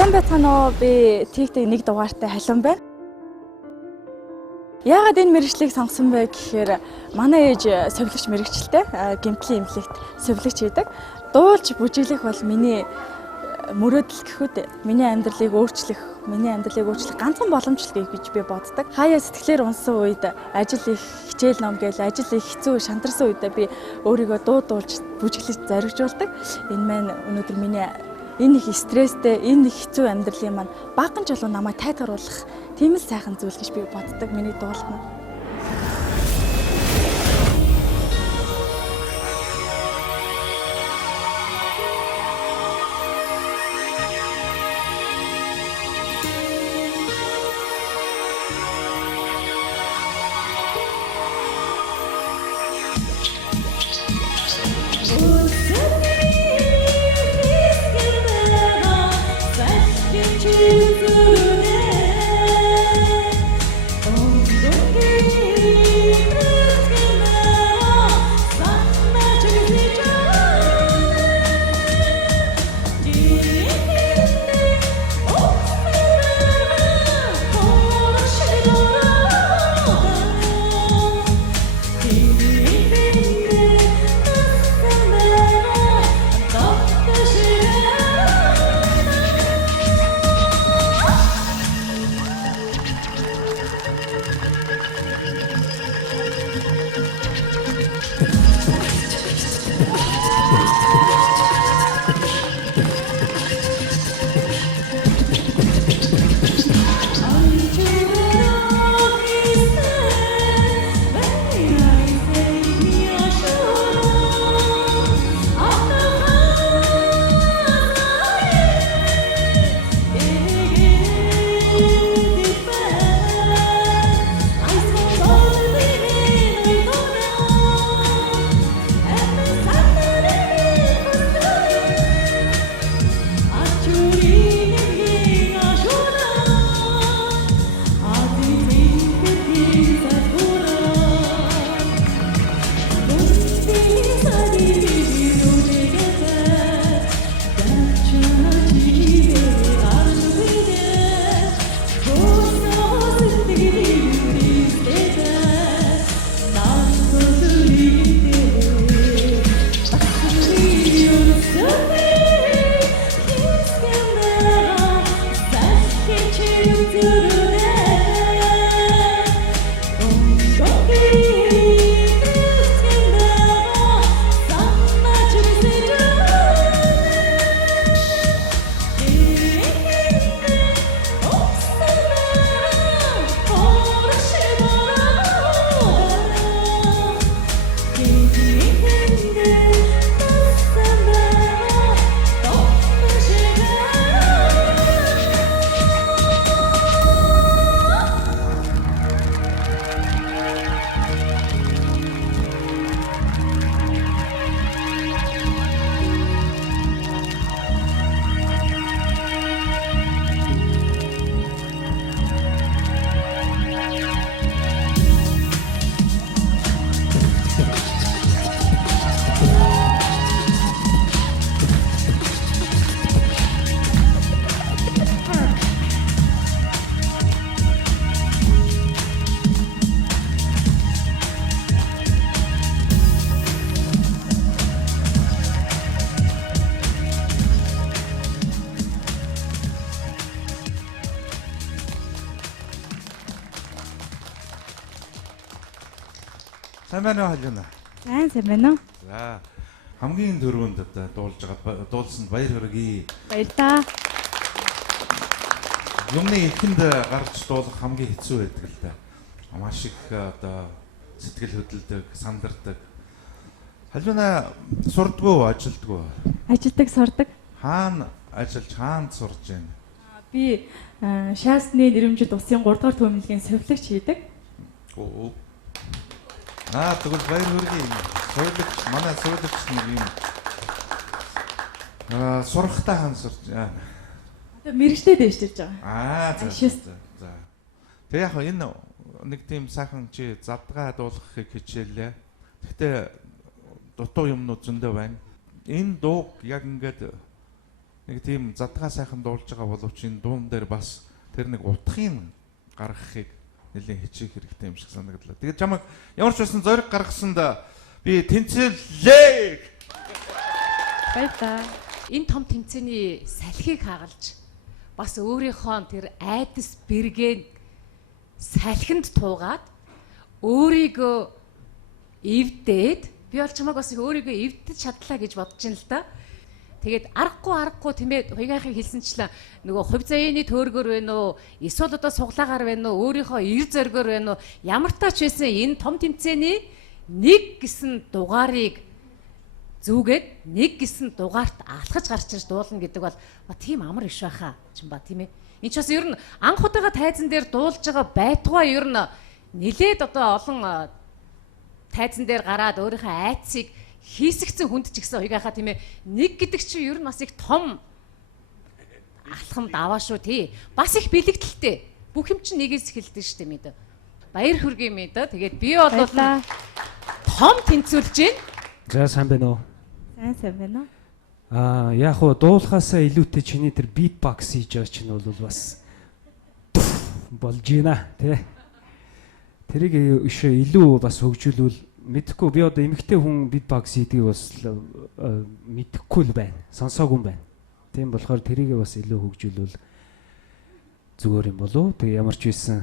Сайн байцгаана уу? Би TikTok нэг дугаартай халуун байна. Яагаад энэ мэргэжлийг сонгосон бэ гэхээр манай ээж совилогч мэргэжилтэй, гэмтлийн эмнэлэгт совилогч хийдэг. Дуулж бүжиглэх бол миний мөрөөдөл гэхүүд миний амьдралыг өөрчлөх ганцхан боломж л гэж би боддог. Хаяа сэтгэлээр унсан үед ажил их хичээл ном гээл ажил их хэцүү шантарсан үед би өөрийгөө дуулж бүжиглэж зоригжуулдаг. Энэ маань өнөөдөр миний энэ их стресстэй, энэ их хэцүү амьдралын маань баган ч болов намайг тайтгаруулах тийм л сайхан зүйл гэж би боддог. Миний дуулах нь. Сайн байна уу Халиуна? Сайн байна уу? За. Хамгийн түрүүнд одоо дуулсанд баяр хүргэе. Баярлалаа. Юмны эхэнд гарч дуулах хамгийн хэцүү байдаг л да. Маш их одоо сэтгэл хөдлөдөг, сандардаг. Халиуна сурдгуу, ажилдгуу? Ажилдаг, сурдаг. Хаана ажиллаж, хаана сурж байна? Би Шаасны нэрэмжид усын 3 дугаар төвөмлөгийн совилогч хийдэг. Тэгвэл баяр хүргэе. Манай совилогч нэг юм. Сурахтаа хаана сурж байна? Одоо мэргэжтэй дэвшиж байгаа. За. Тэг яг энэ нэг тийм сайхан чи завдгаа дуулгахыг хичээлээ. Гэхдээ дутуу юмнууд зөндөө байна. Энэ дууг яг ингээд нэг тийм задгаа сайхан дуулж байгаа боловч энэ дуун дээр бас тэр нэг утгыг гаргахыг нэлийн хичээх хэрэгтэй юм шиг санагдлаа. Тэгээд чамайг ямар ч байсан зориг гаргасанд би тэнцэлээ. Баярлалаа. Энэ том тэмцээний салхийг хагалж бас өөрийнхөө тэр айдас бэргээ салхинд туугаад өөрийгөө эвдээд би бол чамайг бас өөрийгөө эвдэж чадлаа гэж бодож байна л да. Тэгээд аргагүй тиймээ хуйгаахыг хэлсэнчлээ нөгөө хувь заяаны төөргөр байна уу эсвэл одоо суглаагаар байна уу өөрийнхөө эр зоргоор байна уу ямар тач байсан энэ том тэмцээний нэг гэсэн дугаарыг зүгээд нэг гэсэн дугаарт алхаж гарч ирж дуулна гэдэг бол тийм амар иш байхаа ч юм ба тийм ээ. Энд ч бас ер нь анх удаага тайзан дээр дуулж байгаа байтугай ер нь нилээд одоо олон тайзан дээр гараад өөрийнхөө айцыг хийсгцэн хүнд ч гэсэн хуйгаахаа тийм ээ. Нэг гэдэг чинь ер нь бас их том алхамд аваа шүү тий. Бас их бэлэгдэлтэй. Бүх юм чинь нэгээс эхэлдэг шүү дээ мэд. Баяр хүргэе мэд. Тэгээд би бол том тэнцвэрлж байна. За сайн байна уу? Сайн байна уу? Яг хуу дуулахаасаа илүүтэй чиний тэр битбокс хийж байгаа чинь бол бас болж байна тий. Тэрийг илүү бас хөгжүүлвэл мэдхгүй би одоо эмэгтэй хүн битбокс хийдгийг бас мэдэхгүй л байна. Сонсоогүй юм байна. Тийм болохоор тэрийг бас илүү хөгжүүлвэл зүгээр юм болов. Тэг ямар ч байсан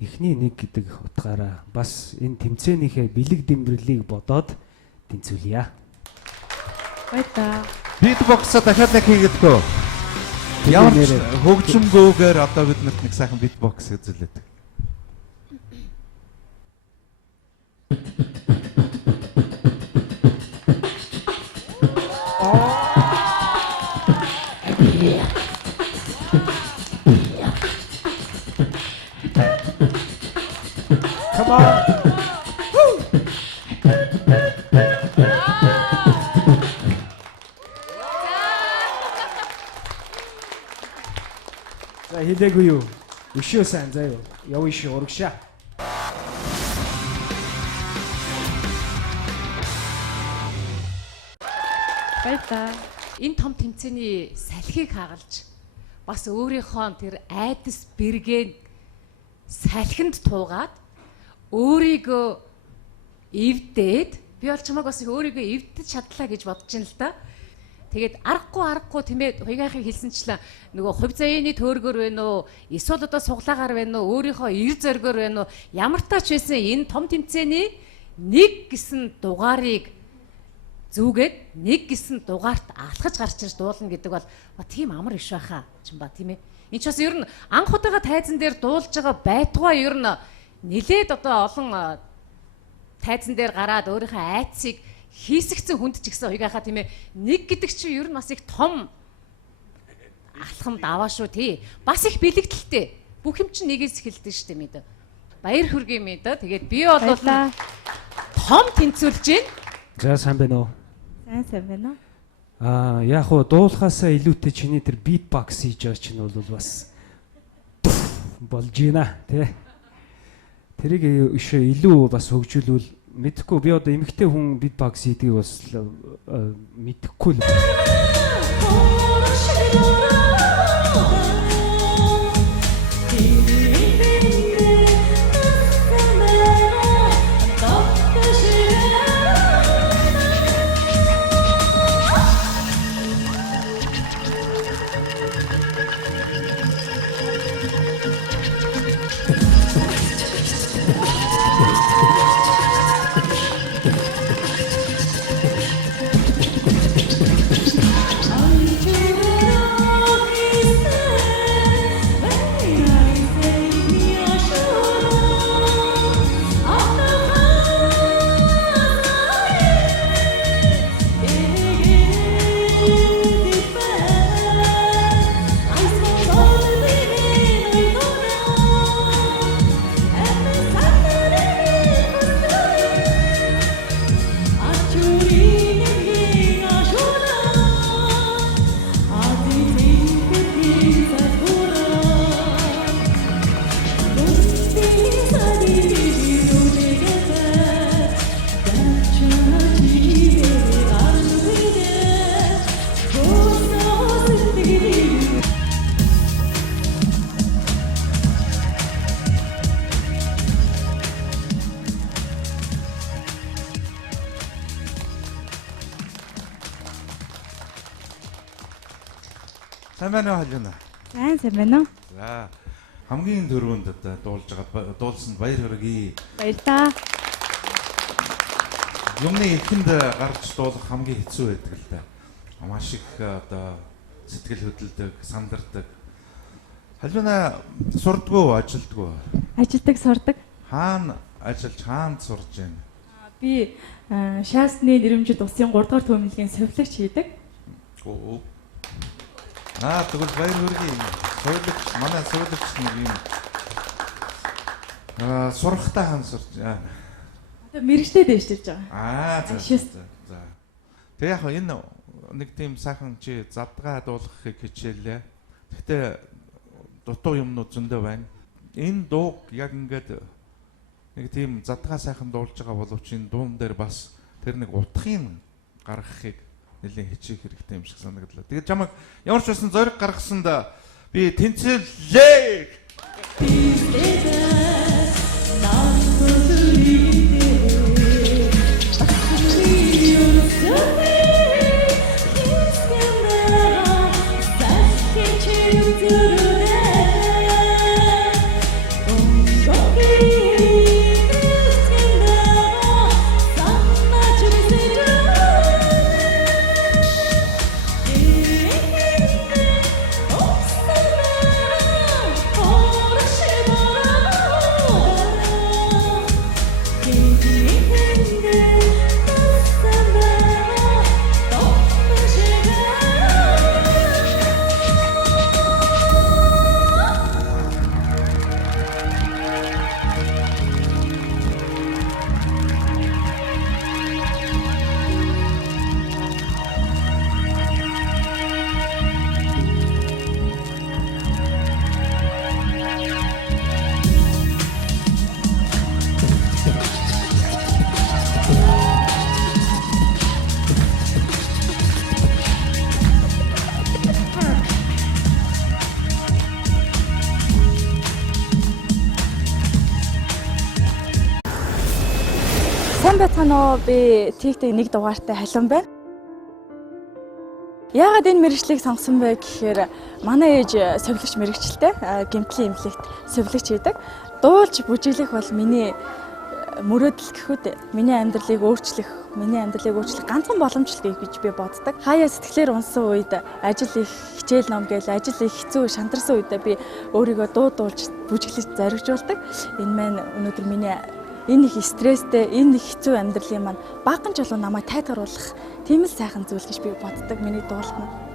эхний нэг гэдэг утгаараа бас энэ тэмцээнийхээ бэлэг дэмбэрлийг бодоод тэнцвүүлье. Баярлалаа. Битбоксоо дахиад нэг хийгээдгөө. Ямар ч хөгжимгүйгээр одоо бид нэг сайхан битбокс үзүүлээд. Come on. За хэлээгүй юу? Өшөө сайн заяа. Явъя шүү урагшаа. Баярлалаа. Энэ том тэмцээний салхийг хагалж бас өөрийнхөө тэр айдас бэргээ салхинд туугаад өөрийгөө эвдээд би бол чамайг бас өөрийгөө эвдэж чадлаа гэж бодож байна л да. Тэгээд аргагүй тиймээ хуйгаахыг хэлсэнчлээ нөгөө хувь заяаны төөргөр байна уу эсвэл одоо суглаагаар байна уу өөрийнхөө эр зоргоор байна уу ямар тач байсан энэ том тэмцээний нэг гэсэн дугаарыг зүгээд нэг гэсэн дугаарт алхаж гарч ирж дуулна гэдэг бол тийм амар иш байхаа ч юм ба тийм ээ. Энд ч бас ер нь анх удаага тайзан дээр дуулж байгаа байтугай ер нь нилээд одоо олон тайзан дээр гараад өөрийнхөө айцыг хийсгцэн хүнд ч гэсэн хуйгаахаа тийм ээ. Нэг гэдэг чинь ер нь бас их том алхамд аваа шүү тий. Бас их бэлэгдэлтэй. Бүх юм чинь нэгээс эхэлдэг шүү дээ мэд. Баяр хүргэе мэд. Тэгээд би бол том тэнцвэрлж байна. За сайн байна уу? Сайн байна уу? Яг хуу дуулахаасаа илүүтэй чиний тэр битбокс хийж байгаа чинь бол бас болж байна тий. Тэрийг илүү бас хөгжүүлвэл мэдхгүй би одоо эмэгтэй хүн битбокс хийдгийг бас мэдэхгүй л. Are you Сайн байна уу Халина? Сайн байна уу? За хамгийн түрүүнд одоо дуулж байгаа дуулсанд баяр хүргэе. Баярлалаа. Юмны эхэнд гарч дуулах хамгийн хэцүү байдаг л да. Маш их одоо сэтгэл хөдлөдөг, сандардаг. Халина сурдгуу, ажилдгуу. Ажилдаг, сурдаг. Хаана ажиллаж, хаана сурж байна? Би шаасны нэрэмжид усын 3 дугаар төвөмлөгийн совилогч хийдэг. Оо. Тэгвэл баяр хүргэе. Совилогч, манай совилогч нэг юм. Сурахтаа хаана сурж байна? Одоо мэрэгчтэй дэвшиж байгаа. За. Тэг яг энэ нэг тийм сайхан чи задгаа дуулгахыг хичээлээ. Гэхдээ дутуу юмнууд зөндөө байна. Энэ дууг яг ингээд нэг тийм задгаа сайхан дуулж байгаа боловч энэ дуун дээр бас тэр нэг утгыг гаргахыг нэлээд хичээх хэрэгтэй юм шиг санагдлаа. Тэгээд чамайг ямар ч байсан зориг гаргасанд би тэнцэлээ. Сайн байцгаана уу? Би TikTok нэг дугаартай халуун байна. Яагаад энэ мэргэжлийг сонгосон бэ гэхээр манай ээж совилогч мэргэжилтэй гэмтлийн эмнэлэгт совилогч хийдэг. Дуулж бүжиглэх бол миний мөрөөдөл гэхүүд миний амьдралыг өөрчлөх ганцхан боломжтой гэж би боддог. Хаяа сэтгэлээр унсан үед ажил их хичээл ном гээл ажил их хэцүү шантарсан үед би өөрийгөө дуулж бүжиглэж зоригжуулдаг. Энэ маань өнөөдөр миний энэ их стресстэй, энэ их хэцүү амьдралын маань баган жолоо намайг тайтгаруулах тийм л сайхан зүйл гэж би боддог. Миний дуулах нь.